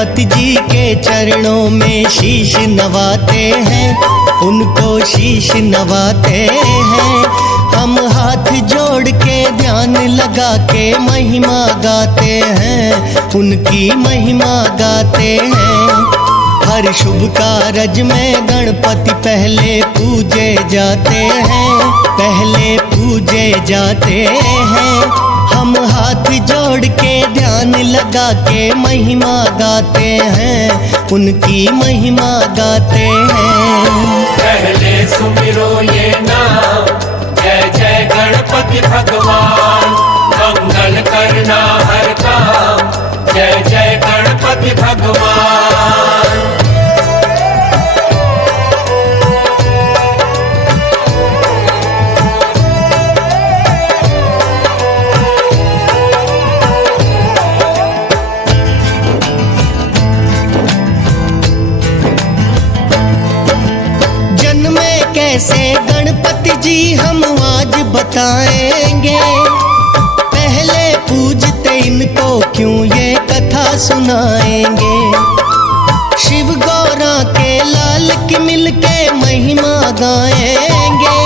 गणपति जी के चरणों में शीश नवाते हैं, उनको शीश नवाते हैं। हम हाथ जोड़ के ध्यान लगा के महिमा गाते हैं, उनकी महिमा गाते हैं। हर शुभ कारज में गणपति पहले पूजे जाते हैं, पहले पूजे जाते हैं। हम हाथ जोड़ के ध्यान लगा के महिमा गाते हैं, उनकी महिमा गाते हैं। पहले सुमिरो ये नाम, जय जय गणपति भगवान। मंगल करना हर काम, जय जय गणपति भगवान। कैसे गणपति जी हम आज बताएंगे, पहले पूजते इनको क्यों ये कथा सुनाएंगे। शिव गौरा के लाल की मिलके महिमा गाएंगे,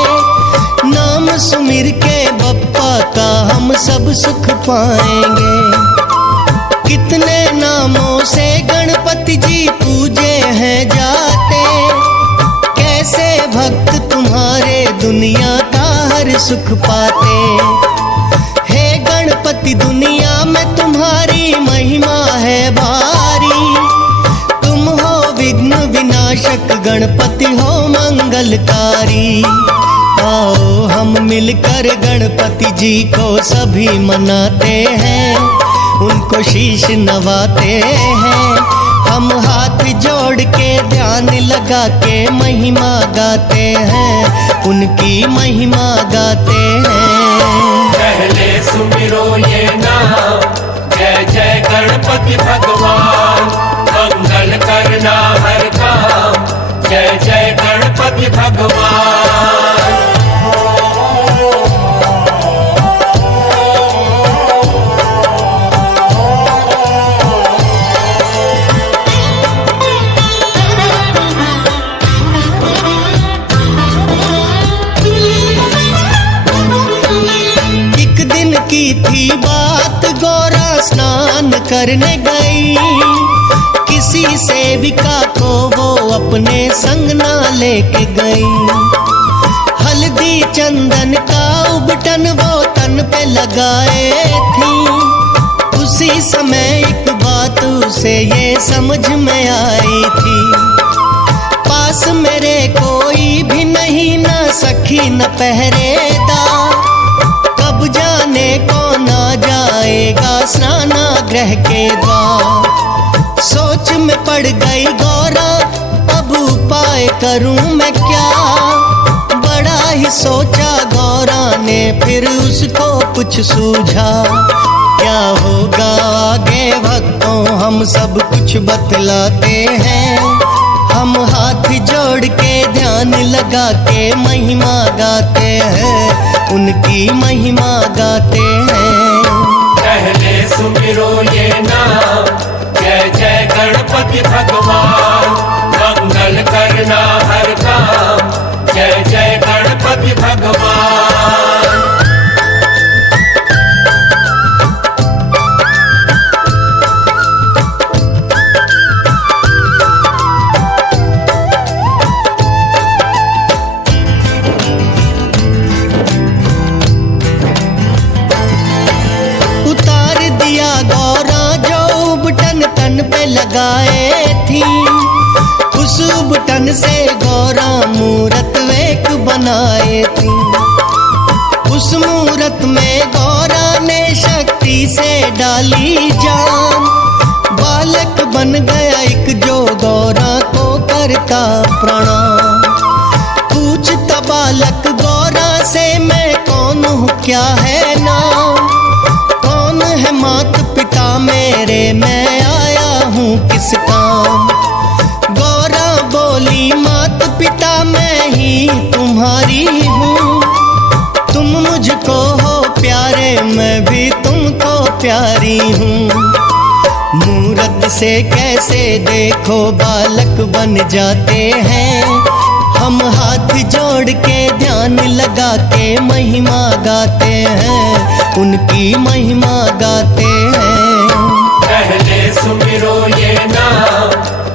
नाम सुमिर के बप्पा का हम सब सुख पाएंगे। कितने नामों से गणपति जी पूजे हैं जाते, कैसे भक्त तुम्हारे दुनिया का हर सुख पाते। हे गणपति दुनिया में तुम्हारी महिमा है भारी, तुम हो विघ्न विनाशक गणपति हो मंगलकारी। आओ हम मिलकर गणपति जी को सभी मनाते हैं, उनको शीश नवाते हैं। हम हाथ जोड़ के ध्यान लगा के महिमा गाते हैं, उनकी महिमा गाते हैं। पहले सुमिरो ये नाम, जय जय गणपति भगवान। मंगल करना हर काम, जय जय गणपति भगवान। की थी बात, गौरा स्नान करने गई, किसी सेविका को वो अपने संग ना लेके गई। हल्दी चंदन का उबटन वो तन पे लगाए थी, उसी समय एक बात उसे ये समझ में आई थी। पास मेरे कोई भी नहीं, न सखी न पहरेदार, कब जाने कौन आ जाएगा स्नानागृह के द्वार। सोच में पड़ गई गौरा, अब उपाय करूं मैं क्या। बड़ा ही सोचा गौरा ने, फिर उसको कुछ सूझा। क्या होगा आगे भक्तों हम सब कुछ बतलाते हैं। हम हाथ जोड़ के ध्यान लगा के महिमा गाते हैं, उनकी महिमा गाते हैं। पहले सुमिरो ये नाम, जय जय गणपति भगवान। मंगल करना हर काम, जय जय गणपति भगवान। लगाए थी, उस बटन से गौरा मूरत वेक बनाए थी। उस मूरत में गौरा ने शक्ति से डाली जान, बालक बन गया एक जो गौरा को करता प्रणाम। पूछता बालक गौरा से, मैं कौन हूँ क्या है नाम, कौन है माता पिता मेरे, मैं आया हूँ किस काम। गौरा बोली माता पिता मैं ही तुम्हारी हूँ, तुम मुझको हो प्यारे मैं भी तुमको प्यारी हूँ। मूरत से कैसे देखो बालक बन जाते हैं। हम हाथ जोड़ के ध्यान लगा के महिमा गाते हैं, उनकी महिमा गाते हैं। पहले सुमिरो ये नाम,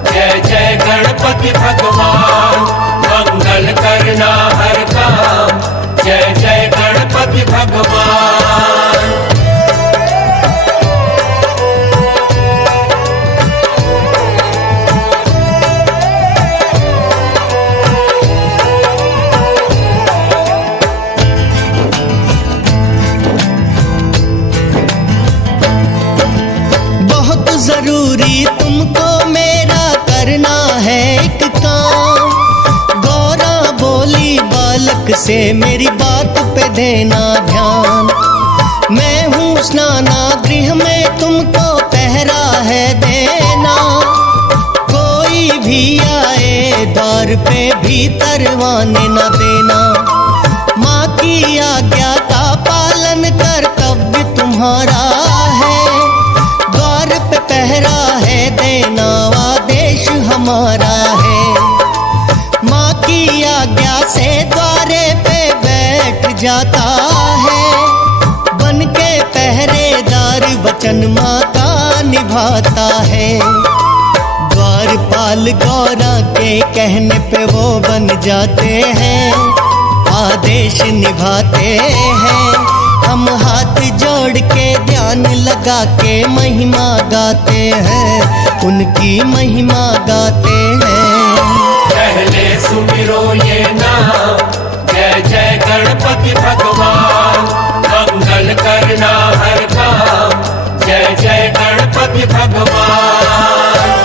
जय जय गणपति भगवान। मंगल करना हर काम, जय जय गणपति भगवान। जरूरी तुमको मेरा करना है एक काम। गौरा बोली बालक से मेरी बात पे देना ध्यान। मैं हूँ स्नानागृह में तुमको पहरा है देना। कोई भी आए द्वार पे भीतर आने न देना। माँ की आज्ञा का पालन कर्तव्य तुम्हारा है। पहरा है देना आदेश हमारा है। माँ की आज्ञा से द्वारे पे बैठ जाता है। बन के पहरेदार वचन माँ का निभाता है। द्वारपाल गौरा के कहने पे वो बन जाते हैं, आदेश निभाते हैं। हम हाथ जोड़ के ध्यान लगा के महिमा गाते हैं, उनकी महिमा गाते हैं। पहले सुमिरो ये नाम, जय जय गणपति भगवान। मंगल करना हर काम, जय जय गणपति भगवान।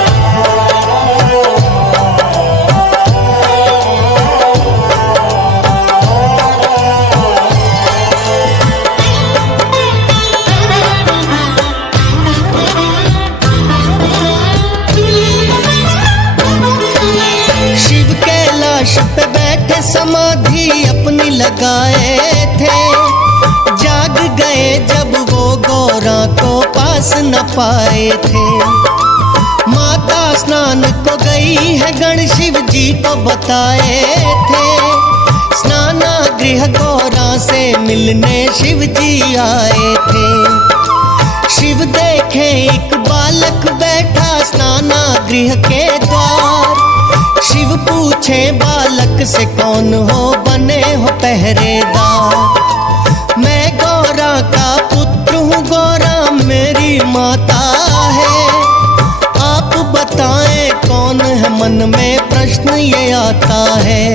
पे बैठे समाधि अपनी लगाए थे। जाग गए जब वो गौरा को पास न पाए थे। माता स्नान को गई है गण शिव जी को बताए थे। स्नानागृह गौरा से मिलने शिव जी आए थे। शिव देखे एक बालक बैठा स्नानागृह के द्वार। शिव पूछे बालक से कौन हो बने हो पहरेदार। मैं गौरा का पुत्र हूँ, गौरा मेरी माता है। आप बताएं कौन है, मन में प्रश्न ये आता है।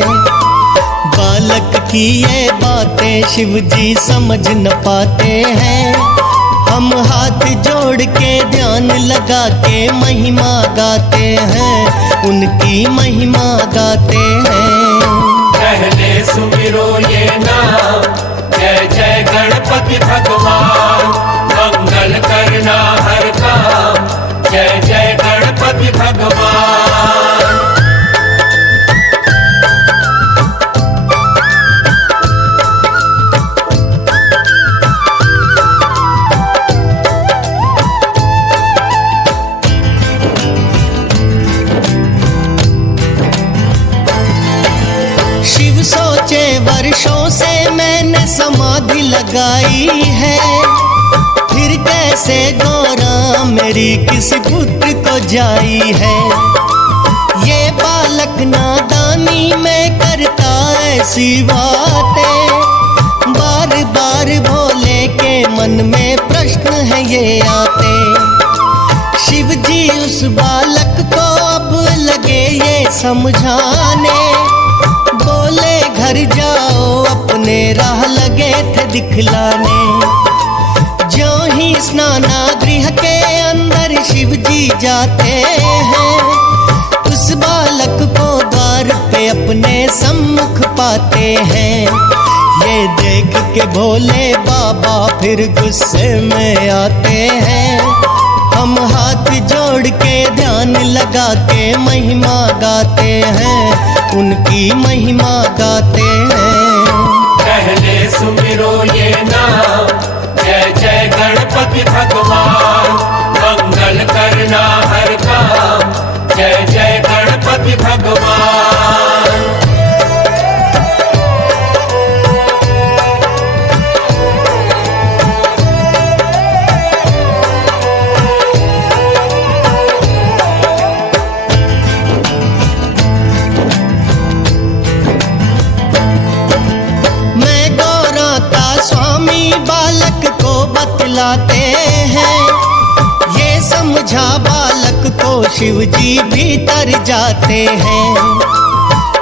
बालक की ये बातें शिव जी समझ न पाते हैं। हम हाथ जोड़ के ध्यान लगा के महिमा गाते हैं, उनकी महिमा गाते हैं। पहले सुमिरो ये नाम, जय जय गणपति भगवान। मंगल करना हर काम, जय जय गणपति भगवान। सोचे वर्षों से मैंने समाधि लगाई है। फिर कैसे गौरा मेरी किसी पुत्र को जाई है। ये बालक नादानी में करता ऐसी बातें। बार बार भोले के मन में प्रश्न है ये आते। शिव जी उस बालक को अब लगे ये समझाने। बोले घर जाओ अपने राह लगे थे दिखलाने। जो ही स्नानागृह के अंदर शिव जी जाते हैं, उस बालक को द्वार पे अपने सम्मुख पाते हैं। ये देख के भोले बाबा फिर गुस्से में आते हैं। हम हाथ जोड़ के ध्यान लगा के महिमा गाते हैं, उनकी महिमा गाते हैं। पहले सुमिरो ये नाम, जय जय गणपति भगवान। मंगल मंगल करना हर काम, जय जय गणपति भगवान। बालक को बतलाते हैं, ये समझा बालक को शिव जी भीतर जाते हैं।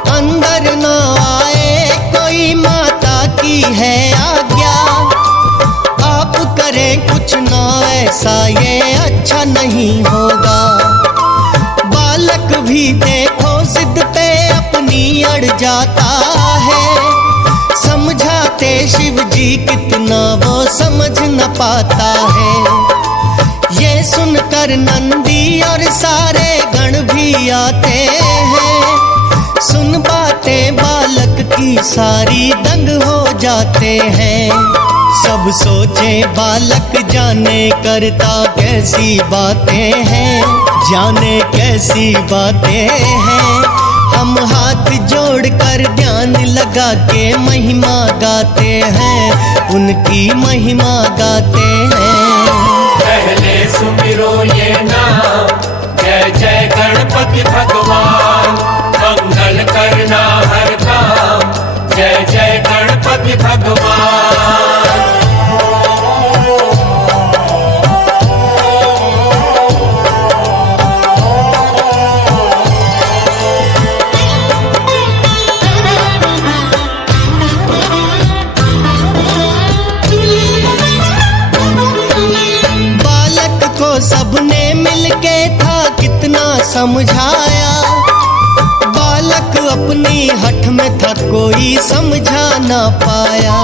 अंदर न आए कोई, माता की है आज्ञा, आप करें कुछ ना ऐसा ये अच्छा नहीं होगा। बालक भी देखो जिद पे अपनी अड़ जाता है, समझाते शिव जी कितना वो समझ न पाता है। ये सुनकर नंदी और सारे गण भी आते हैं, सुन बातें बालक की सारी दंग हो जाते हैं। सब सोचे बालक जाने करता कैसी बातें हैं, जाने कैसी बातें हैं। हम हाथ जोड़कर ध्यान लगा के महिमा गाते हैं, उनकी महिमा गाते हैं। पहले सुमिरो ये नाम, जय जय गणपति भगवान। मंगल करना हर काम, जय जय गणपति भगवान। सबने मिलके था कितना समझाया, बालक अपनी हठ में था कोई समझा ना पाया।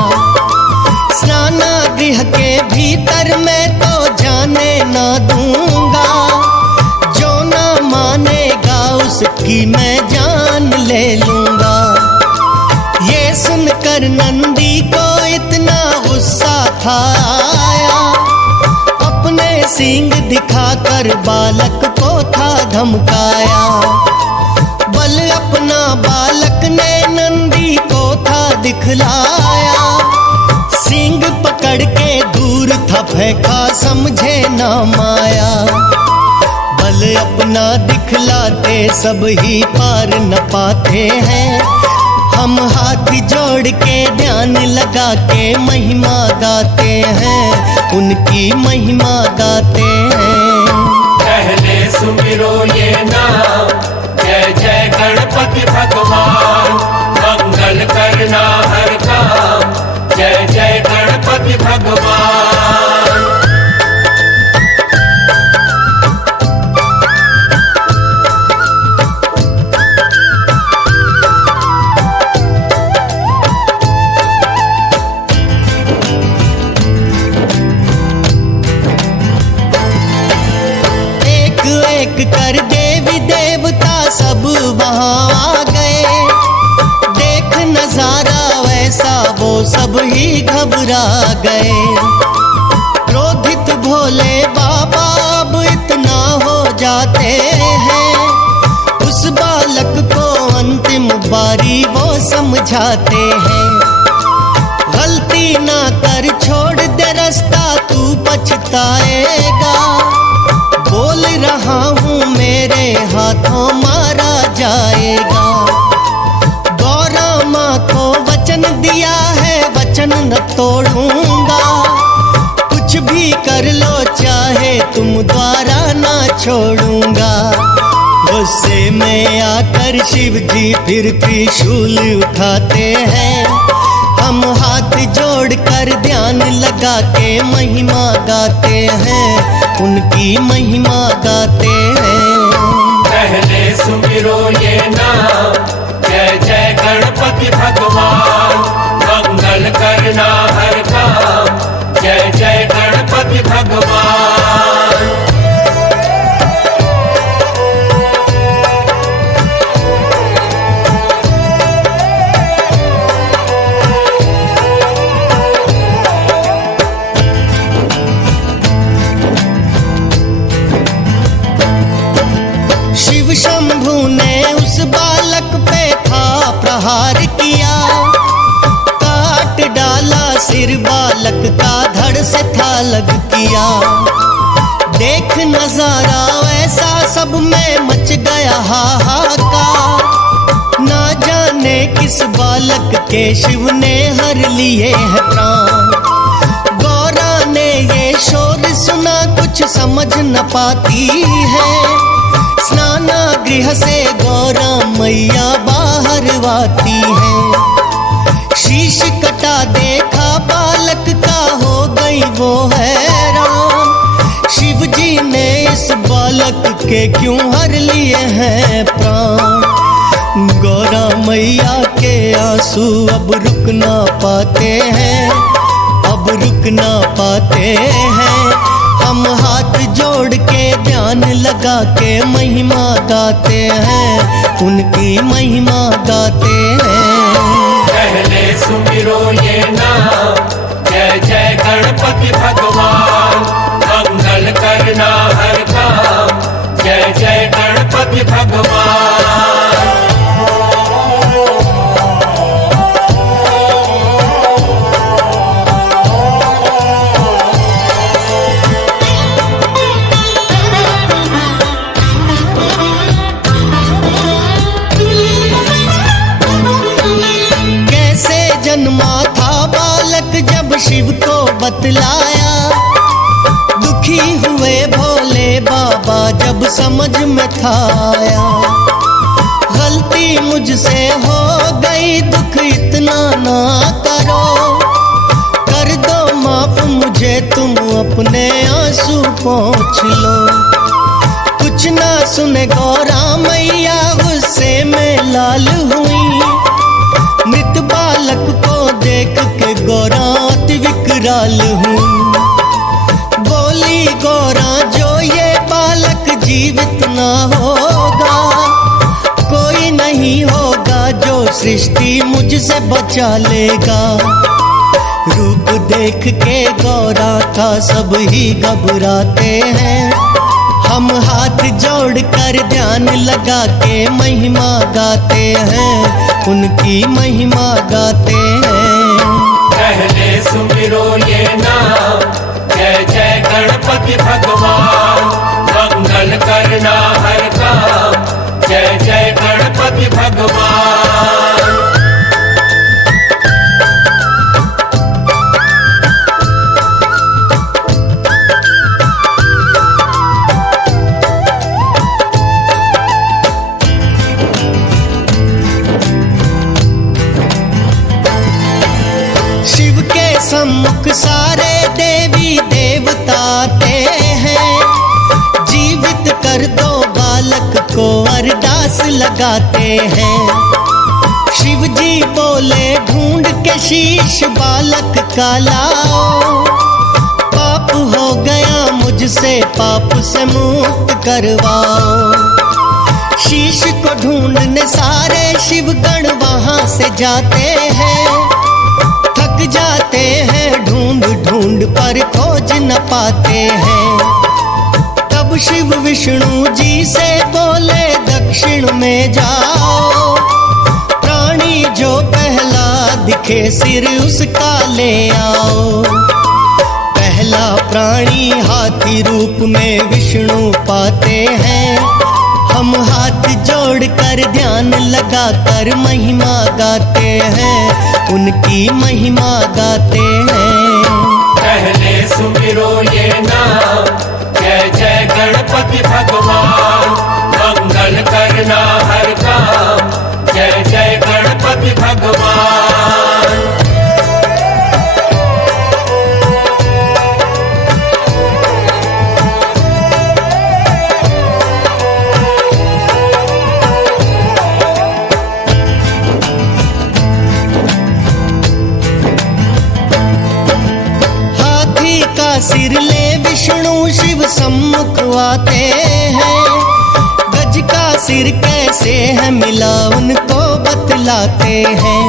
स्नानागृह के भीतर मैं तो जाने ना दूंगा, जो ना मानेगा उसकी मैं जान ले लूंगा। ये सुनकर नंदी को इतना गुस्सा था आया, सींग दिखाकर बालक को था धमकाया। बल अपना बालक ने नंदी को था दिखलाया, सींग पकड़ के दूर था फेंका समझे ना माया। बल अपना दिखलाते सब ही पार न पाते हैं, हम हाथ जोड़ के ध्यान लगा के महिमा गाते हैं, उनकी महिमा गाते हैं। पहले सुमिरो ये नाम, जय जय गणपति भगवान। मंगल करना हर काम, जय जय गणपति भगवान। एक कर देवी देवता सब वहाँ आ गए, देख नजारा वैसा वो सब ही घबरा गए। क्रोधित भोले बाबा अब इतना हो जाते हैं, उस बालक को अंतिम बारी वो समझाते हैं। गलती ना कर छोड़ दे रास्ता तू पछताएगा, बोल रहा हूँ मेरे हाथों मारा जाएगा। गौरा माँ को वचन दिया है वचन न तोड़ूंगा, कुछ भी कर लो चाहे तुम द्वारा ना छोड़ूंगा। गुस्से में आकर शिव जी फिर त्रिशूल उठाते हैं, हम हाथ जोड़कर ध्यान लगा के महिमा गाते हैं, उनकी महिमा गाते हैं। पहले सुमिरो ये नाम, जय जय गणपति भगवान। मंगल करना हर काम, जय जय गणपति भगवान। शिव शंभु ने उस बालक पे था प्रहार किया, काट डाला सिर बालक का, धड़ से था लग किया। देख नजारा ऐसा सब में मच गया हाहाकार, ना जाने किस बालक के शिव ने हर लिए है प्राण। गौरा ने ये शोर सुना कुछ समझ न पाती है, स्नानागृह से गौरा मैया बाहर आती है। शीश कटा देखा बालक का, हो गई वो हैरान, शिव जी ने इस बालक के क्यों हर लिए हैं प्राण। गौरा मैया के आंसू अब रुक ना पाते हैं, अब रुक ना पाते हैं। हम हाथ जोड़ के ध्यान लगा के महिमा गाते हैं, उनकी महिमा गाते हैं। पहले सुमिरो ये नाम, जय जय गणपति भगवान, मंगल करना हर काम, जय जय गणपति भगवान। जन्मा था बालक जब शिव को बतलाया, दुखी हुए भोले बाबा जब समझ में था आया। गलती मुझसे हो गई, दुख इतना ना करो, कर दो माफ मुझे तुम अपने आंसू पोंछ लो। कुछ ना सुने गौरा मैया, गुस्से में लाल हुई, मृत बालक को देख के गौरा अति विकराल हूँ। बोली गौरा जो ये बालक जीवित ना होगा, कोई नहीं होगा जो सृष्टि मुझसे बचा लेगा। रूप देख के गौरा का सब ही घबराते हैं, हम हाथ जोड़ कर ध्यान लगा के महिमा गाते हैं, उनकी महिमा गाते हैं। पहले सुमिरो ये नाम, जय जय गणपति भगवान, मंगल करना हर काम, जय जय गणपति भगवान। सम्मुख सारे देवी देवता आते हैं, जीवित कर दो बालक को अरदास लगाते हैं। शिव जी बोले ढूंढ के शीश बालक का लाओ, पाप हो गया मुझसे पाप से मुक्त करवाओ। शीश को ढूंढने सारे शिवगण वहां से जाते हैं, थक जाते हैं ढूंढ ढूंढ पर खोज न पाते हैं। तब शिव विष्णु जी से बोले दक्षिण में जाओ, प्राणी जो पहला दिखे सिर उसका ले आओ। पहला प्राणी हाथी रूप में विष्णु पाते हैं, हम हाथ जोड़ कर ध्यान लगा कर महिमा गाते हैं, उनकी महिमा गाते हैं। पहले सुमिरो ये नाम, जय जय गणपति भगवान, मंगल करना हर काम, जय जय गणपति भगवान। सिर ले विष्णु शिव सम्मुख आते हैं, गज का सिर कैसे है मिला उनको बतलाते हैं।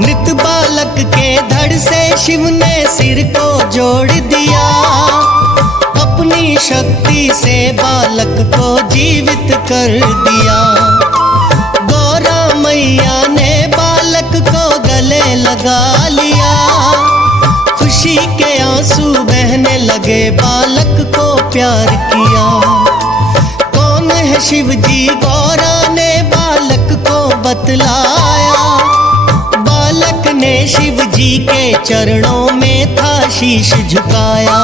मृत बालक के धड़ से शिव ने सिर को जोड़ दिया, अपनी शक्ति से बालक को जीवित कर दिया। गौरा मैया ने बालक को गले लगा लिया। खुशी के आंसू बहने लगे, बालक को प्यार किया। कौन है शिव जी, गौरा ने बालक को बतलाया। बालक ने शिव जी के चरणों में था शीश झुकाया।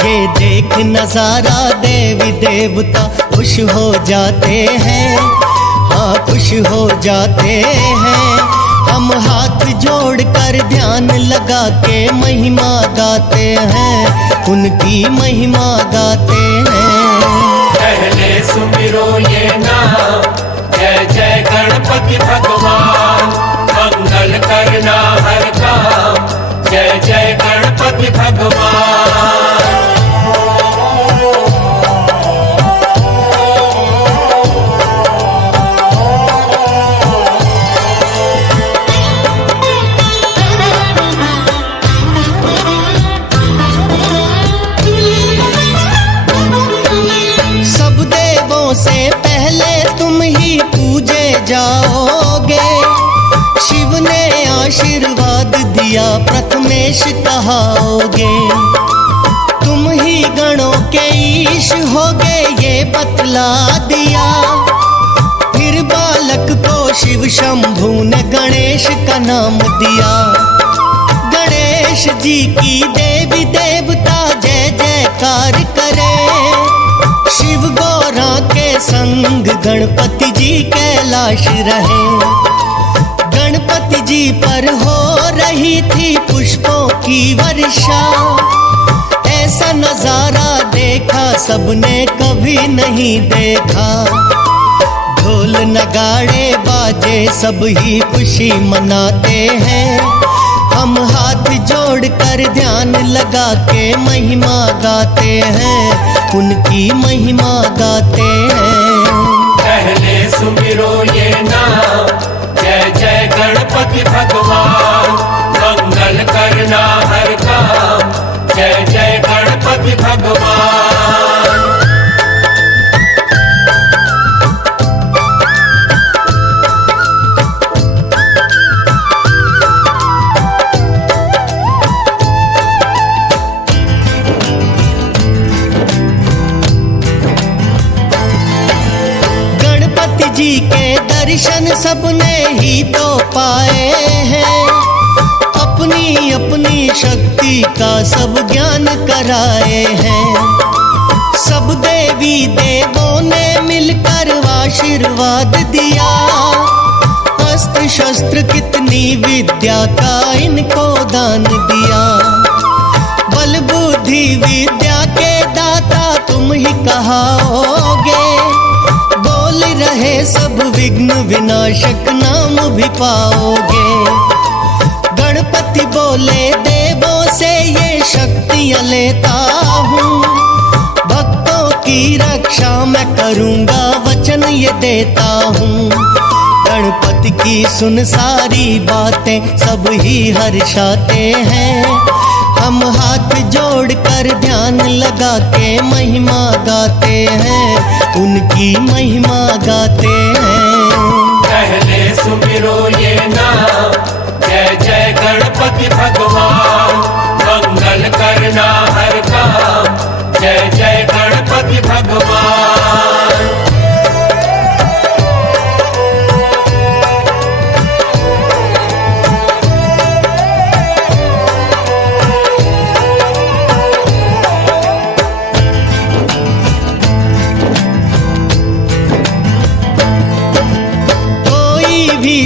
ये देख नजारा देवी देवता खुश हो जाते हैं, हाँ खुश हो जाते हैं। हम हाथ जोड़कर ध्यान लगा के महिमा गाते हैं, उनकी महिमा गाते हैं। पहले सुमिरो ये नाम, जय जय गणपति भगवान। मंगल करना हर काम, जय जय गणपति भगवान। से पहले तुम ही पूजे जाओगे। शिव ने आशीर्वाद दिया, प्रथमेश कहाओगे। तुम ही गणों के ईश होगे, ये बतला दिया। फिर बालक को शिव शंभू ने गणेश का नाम दिया। गणेश जी की देवी देवता जय जयकार करे। शिव गौरा के संग गणपति जी कैलाश रहे। गणपति जी पर हो रही थी पुष्पों की वर्षा। ऐसा नजारा देखा सबने कभी नहीं देखा। ढोल नगाड़े बाजे सब ही खुशी मनाते हैं। हम हाथ जोड़कर ध्यान लगा के महिमा गाते हैं, उनकी महिमा गाते हैं। पहले सुमिरो ये नाम, जय जय गणपति भगवान। मंगल करना हर काम, जय जय गणपति भगवान। जी के दर्शन सबने ही तो पाए हैं। अपनी अपनी शक्ति का सब ज्ञान कराए हैं। सब देवी देवों ने मिलकर आशीर्वाद दिया। अस्त्र शस्त्र कितनी विद्या का इनको दान दिया। बल बुद्धि विद्या के दाता तुम ही कहाओगे। बोल रहे सब विघ्न विनाशक नाम भी पाओगे। गणपति बोले देवों से ये शक्तियाँ लेता हूँ। भक्तों की रक्षा मैं करूँगा, वचन ये देता हूँ। गणपति की सुन सारी बातें सब ही हर्षाते हैं। हम हाथ जोड़कर ध्यान लगा के महिमा गाते हैं, उनकी महिमा गाते हैं। पहले सुमिरो ये नाम, जय जय गणपति भगवान। मंगल करना हर काम, जय जय गणपति भगवान।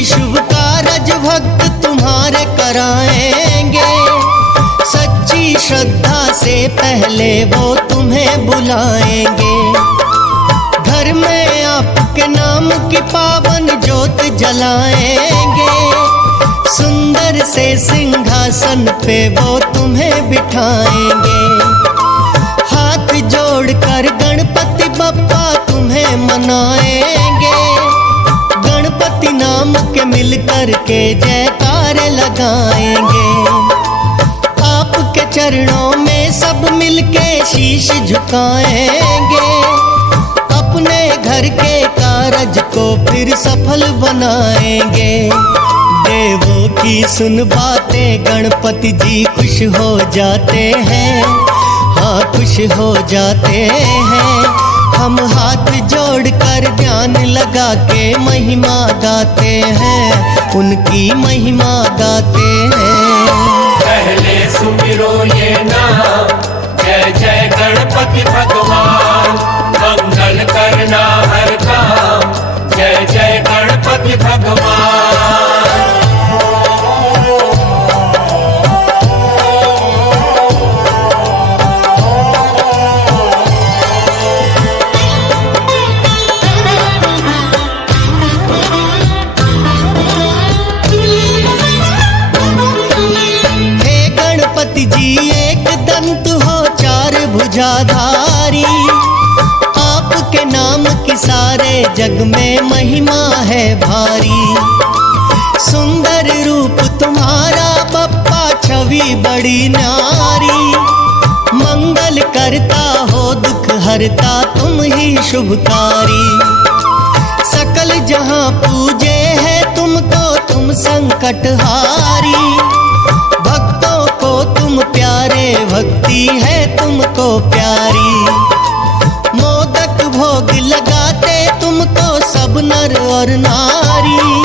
शुभ कारज भक्त तुम्हारे कराएंगे। सच्ची श्रद्धा से पहले वो तुम्हें बुलाएंगे। घर में आपके नाम की पावन ज्योत जलाएंगे। सुंदर से सिंहासन पे वो तुम्हें बिठाएंगे। हाथ जोड़कर गणपति बप्पा तुम्हें मनाएंगे। गणपति नाम के मिलकर के जयकार लगाएंगे। आपके चरणों में सब मिलके शीश झुकाएंगे, अपने घर के कारज को फिर सफल बनाएंगे। देवों की सुन बातें गणपति जी खुश हो जाते हैं, हाँ खुश हो जाते हैं। हम हाथ जोड़कर ध्यान लगा के महिमा गाते हैं, उनकी महिमा गाते हैं। पहले सुमिरो ये नाम, जय जय गणपति भगवान। मंगल करना हर काम, जय जय गणपति भगवान। जी एक दंत हो चार भुजाधारी, आपके नाम की सारे जग में महिमा है भारी। सुंदर रूप तुम्हारा बप्पा, छवि बड़ी न्यारी। मंगल करता हो दुख हरता, तुम ही शुभकारी। सकल जहां पूजे है तुमको, तुम संकटहारी। तुम प्यारे, भक्ति है तुमको प्यारी। मोदक भोग लगाते तुमको सब नर और नारी।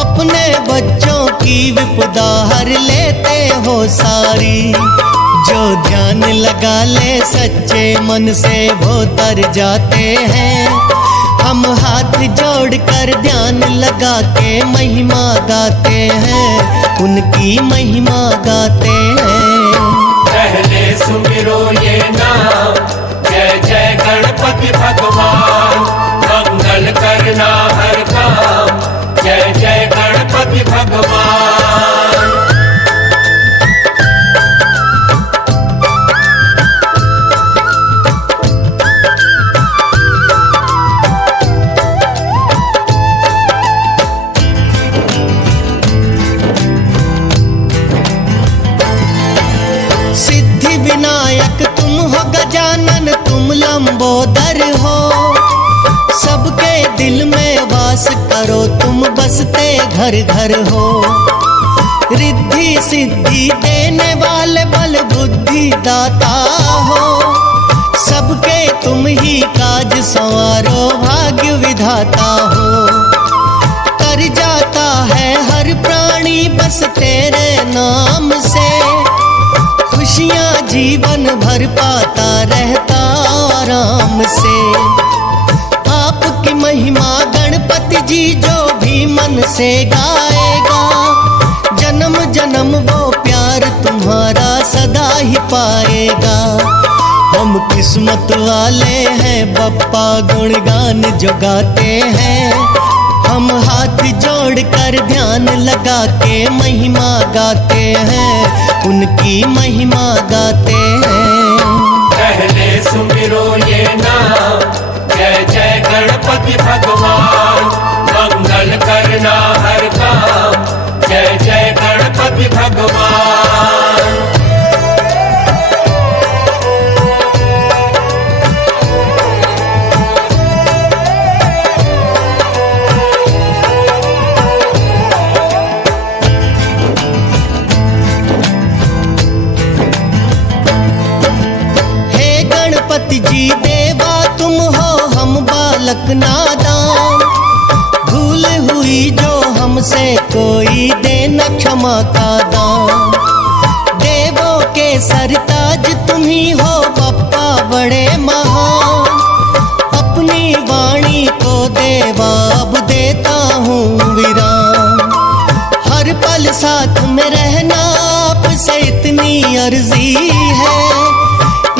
अपने बच्चों की विपदा हर लेते हो सारी। जो ध्यान लगा ले सच्चे मन से वो तर जाते हैं। हम हाथ जोड़कर ध्यान लगा के महिमा गाते हैं, उनकी महिमा गाते हैं। पहले सुमिरो ये नाम, जय जय गणपति भगवान। मंगल करना हर काम, जय जय गणपति भगवान। विनायक तुम हो, गजानन तुम लंबोदर हो। सबके दिल में वास करो तुम, बसते घर घर हो। रिद्धि सिद्धि देने वाले, बल बुद्धि दाता हो। सबके तुम ही काज संवारो, भाग्य विधाता हो। तर जाता है हर प्राणी बस तेरे नाम से। खुशियाँ जीवन भर पाता रहता आराम से। आपकी महिमा गणपति जी जो भी मन से गाएगा, जन्म जन्म वो प्यार तुम्हारा सदा ही पाएगा। हम किस्मत वाले हैं बप्पा, गुणगान जो गाते हैं। हम हाथ जोड़कर ध्यान लगा के महिमा गाते हैं, उनकी महिमा गाते हैं। पहले सुमिरो ये नाम, जय जय गणपति भगवान। मंगल करना हर काम, जय जय गणपति भगवान। जी देवा तुम हो, हम बालक नादान। भूल हुई जो हमसे कोई देना क्षमा का दान। देवों के सरताज तुम ही हो बप्पा, बड़े महान। अपनी वाणी को देवा अब देता हूँ विराम। हर पल साथ में रहना आपसे इतनी अर्जी है।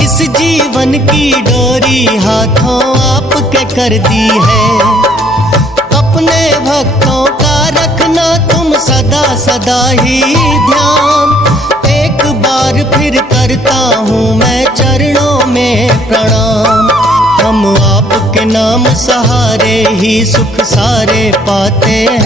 इस जीवन की डोरी हाथों आपके कर दी है। अपने भक्तों का रखना तुम सदा सदा ही ध्यान। एक बार फिर करता हूँ मैं चरणों में प्रणाम। हम आपके नाम सहारे ही सुख सारे पाते हैं।